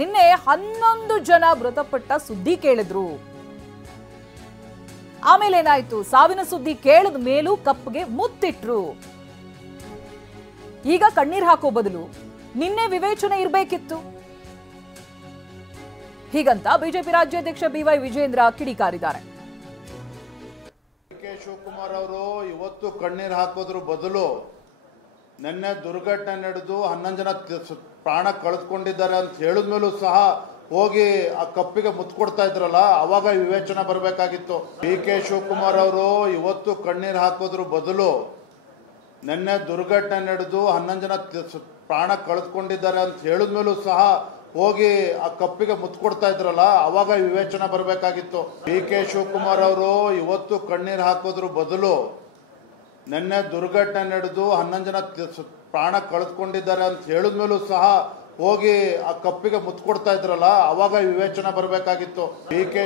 ನಿನ್ನೆ 11 ಜನ ಮೃತಪಟ್ಟ ಸುದ್ದಿ ಕೇಳಿದ್ರು. ಆಮೇಲೆ ಏನಾಯ್ತು? ಸಾವಿನ ಸುದ್ದಿ ಕೇಳಿದ ಮೇಲೂ ಕಪ್ಗೆ ಮುತ್ತಿಟ್ರು. ಈಗ ಕಣ್ಣೀರ್ ಹಾಕೋ ಬದಲು ನಿನ್ನೆ ವಿವೇಚನೆ ಇರಬೇಕಿತ್ತು. ಹೀಗಂತ ಬಿಜೆಪಿ ರಾಜ್ಯಾಧ್ಯಕ್ಷ BY ವಿಜೇಂದ್ರ ಕಿಡಿಕಾರಿದ್ದಾರೆ. ಕೆ ಶಿವಕುಮಾರ್ ಅವರು ಇವತ್ತು ಕಣ್ಣೀರ್ ಹಾಕೋದ್ರ ಬದಲು ನಿನ್ನೆ ದುರ್ಘಟನೆ ನಡೆದು 11 ಜನ ಪ್ರಾಣ ಕಳೆದುಕೊಂಡಿದ್ದಾರೆ ಅಂತ ಹೇಳಿದ್ಮೇಲೂ ಸಹ ಹೋಗಿ ಆ ಕಪ್ಪಿಗೆ ಮುತ್ತು ಕೊಡ್ತಾ ಇದ್ರಲ್ಲ, ಅವಾಗ ವಿವೇಚನೆ ಬರಬೇಕಾಗಿತ್ತು. ಕೆ ಶಿವಕುಮಾರ್ ಅವರು ಇವತ್ತು ಕಣ್ಣೀರ್ ಹಾಕೋದ್ರ ಬದಲು ನಿನ್ನೆ ದುರ್ಘಟನೆ ನಡೆದು 11 ಜನ ಪ್ರಾಣ ಕಳೆದುಕೊಂಡಿದ್ದಾರೆ ಅಂತ ಹೇಳಿದ್ಮೇಲೂ ಸಹ ಹೋಗಿ ಆ ಕಪ್ಪಿಗೆ ಮುತ್ತು ಕೊಡ್ತಾ ಇದ್ರಲ್ಲ, ಅವಾಗ ವಿವೇಚನೆ ಬರಬೇಕಾಗಿತ್ತು. ಕೆ ಶಿವಕುಮಾರ್ ಅವರು ಇವತ್ತು ಕಣ್ಣೀರ್ ಹಾಕೋದ್ರ ಬದಲು ನಿನ್ನೆ ದುರ್ಘಟನೆ ನಡೆದು 11 ಜನ ಪ್ರಾಣ ಕಳೆದುಕೊಂಡಿದ್ದಾರೆ ಅಂತ ಹೇಳಿದ್ಮೇಲೂ ಸಹ ಹೋಗಿ ಆ ಕಪ್ಪಿಗೆ ಮುತ್ತು ಕೊಡ್ತಾ ಇದ್ರಲ್ಲ, ಅವಾಗ ವಿವೇಚನೆ ಬರಬೇಕಾಗಿತ್ತು. ಕೆ